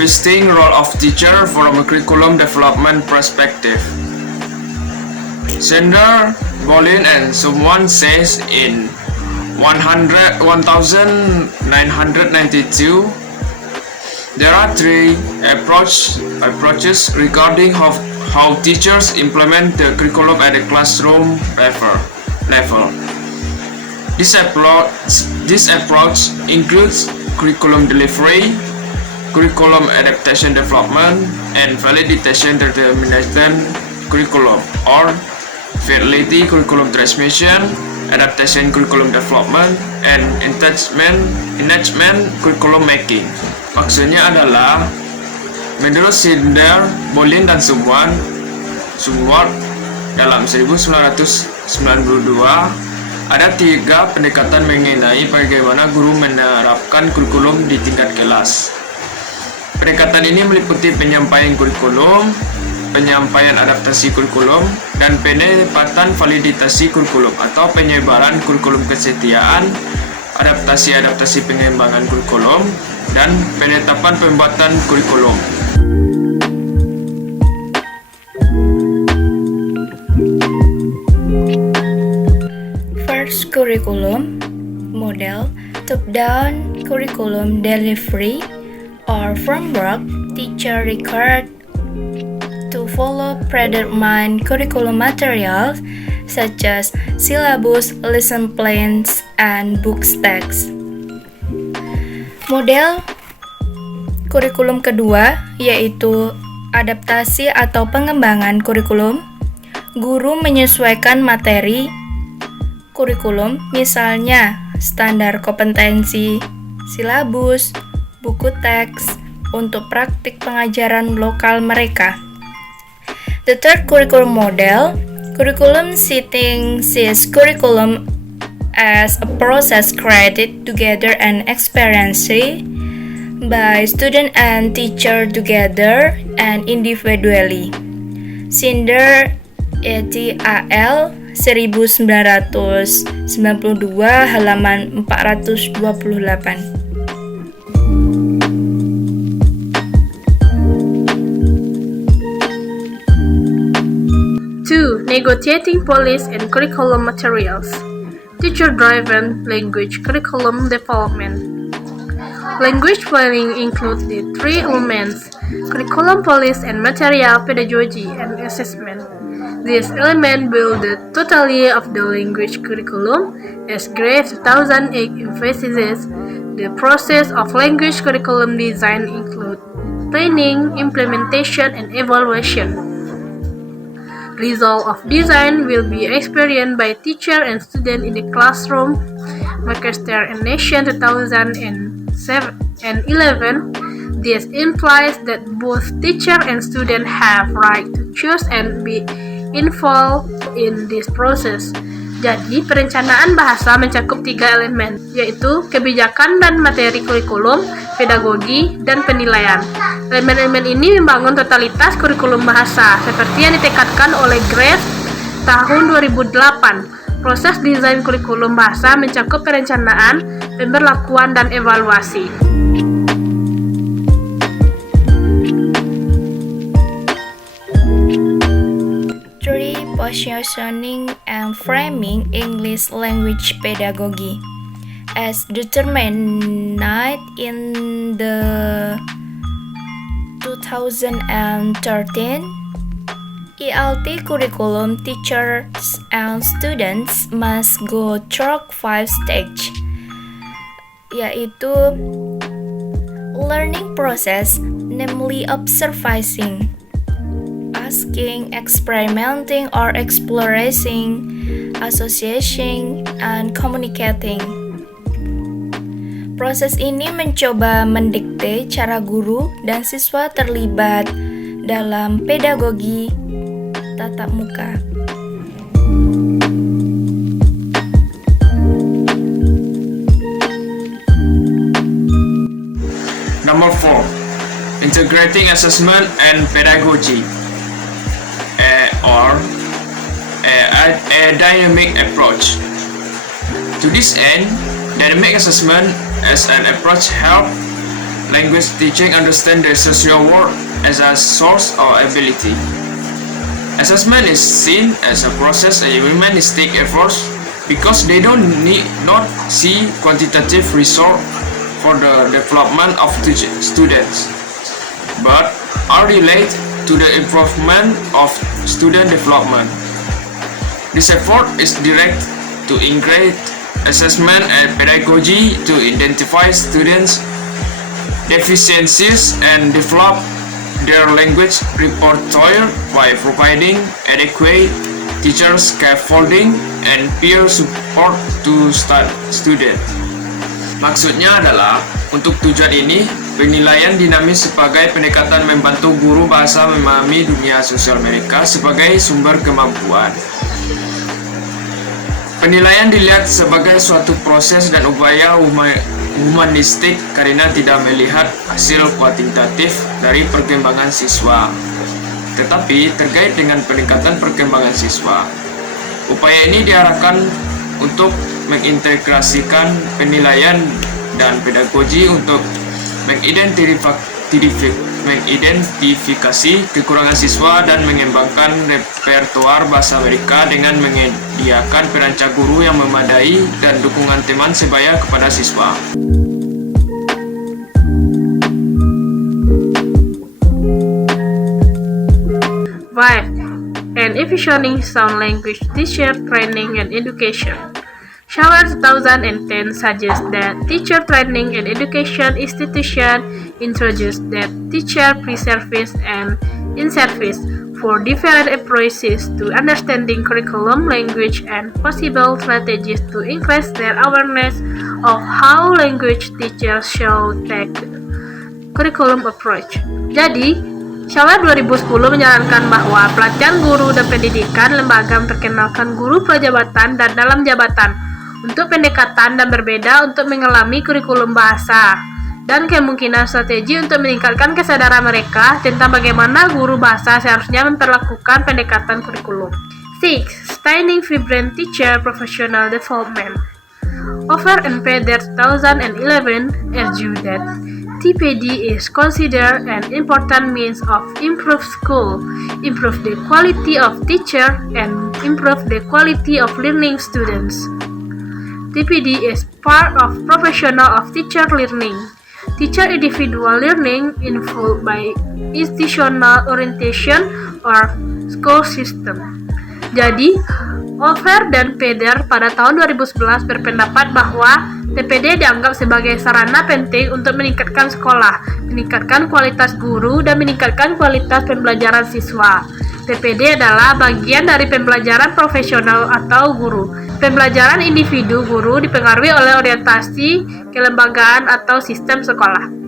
revisiting role of teacher from a curriculum development perspective. Sander, Bolin, and someone says in 1992, there are three approaches regarding how teachers implement the curriculum at the classroom level. This approach includes curriculum delivery, curriculum adaptation development, and validation determination curriculum, or validity curriculum transmission, adaptation curriculum development, and enhancement curriculum making. Maksudnya adalah, menurut Sander, Bolin, dan Sumwalt dalam 1992, ada tiga pendekatan mengenai bagaimana guru menerapkan kurikulum di tingkat kelas. Pendekatan ini meliputi penyampaian kurikulum, penyampaian adaptasi kurikulum, dan penempatan validasi kurikulum atau penyebaran kurikulum kesetiaan, adaptasi pengembangan kurikulum, dan penetapan pembuatan kurikulum. First curriculum model, top-down curriculum delivery or framework. Teacher required to follow predetermined curriculum materials such as syllabus, lesson plans, and book text. Model kurikulum kedua yaitu adaptasi atau pengembangan kurikulum. Guru menyesuaikan materi kurikulum, misalnya standar kompetensi, silabus, buku teks, untuk praktik pengajaran lokal mereka. The third curriculum model, curriculum setting sees curriculum as a process created together and experienced by student and teacher together and individually. Sander et al. 1992 halaman 428. 2. Negotiating policy and curriculum materials. Teacher-driven language curriculum development. Language planning includes the three elements: curriculum policy and material pedagogy and assessment. This element build the totality of the language curriculum. As Graves 2008 emphasizes, the process of language curriculum design include planning, implementation, and evaluation. Result of design will be experienced by teacher and student in the classroom. Lancaster and Nation 2011. This implies that both teacher and student have right to choose and be involved in this process. Jadi, perencanaan bahasa mencakup tiga elemen, yaitu kebijakan dan materi kurikulum, pedagogi, dan penilaian. Elemen-elemen ini membangun totalitas kurikulum bahasa, seperti yang ditekadkan oleh Graves tahun 2008. Proses desain kurikulum bahasa mencakup perencanaan, pemberlakuan, dan evaluasi. Positioning and framing English language pedagogy as determined in the 2013 ELT curriculum. Teachers and students must go through 5 stages, yaitu learning process, namely observing, asking, experimenting or exploring, associating, and communicating. Proses ini mencoba mendikte cara guru dan siswa terlibat dalam pedagogi tatap muka. Number 4. Integrating assessment and pedagogy, or a dynamic approach. To this end, dynamic assessment as an approach helps language teaching understand the social world as a source of ability. Assessment is seen as a process of humanistic efforts because they not see quantitative result for the development of students, but are related to the improvement of student development. This effort is direct to integrate assessment and pedagogy to identify students' deficiencies and develop their language repertoire by providing adequate teacher scaffolding and peer support to students. Maksudnya adalah, untuk tujuan ini, penilaian dinamis sebagai pendekatan membantu guru bahasa memahami dunia sosial mereka sebagai sumber kemampuan. Penilaian dilihat sebagai suatu proses dan upaya humanistik karena tidak melihat hasil kuantitatif dari perkembangan siswa, tetapi terkait dengan peningkatan perkembangan siswa. Upaya ini diarahkan untuk mengintegrasikan penilaian dan pedagogi untuk mengidentifikasi kekurangan siswa dan mengembangkan repertoar bahasa mereka dengan menyediakan perancang guru yang memadai dan dukungan teman sebaya kepada siswa. And efficient sound language teacher training and education. Shower 2010 suggests that teacher training and education institution introduced that teacher pre-service and in-service for different approaches to understanding curriculum, language, and possible strategies to increase their awareness of how language teachers should take curriculum approach. Jadi, Shower 2010 menyarankan bahwa pelatihan guru dan pendidikan lembaga memperkenalkan guru prajabatan dan dalam jabatan untuk pendekatan dan berbeda untuk mengalami kurikulum bahasa dan kemungkinan strategi untuk meningkatkan kesadaran mereka tentang bagaimana guru bahasa seharusnya memperlakukan pendekatan kurikulum. 6. Sustaining vibrant teacher professional development. Offer and PEDER 2011 argue that TPD is considered an important means of improve school, improve the quality of teacher, and improve the quality of learning students. TPD is part of professional of teacher learning. Teacher individual learning involved by institutional orientation or school system. Jadi, Offer dan PEDER pada tahun 2011 berpendapat bahwa TPD dianggap sebagai sarana penting untuk meningkatkan sekolah, meningkatkan kualitas guru, dan meningkatkan kualitas pembelajaran siswa. TPD adalah bagian dari pembelajaran profesional atau guru. Pembelajaran individu guru dipengaruhi oleh orientasi, kelembagaan, atau sistem sekolah.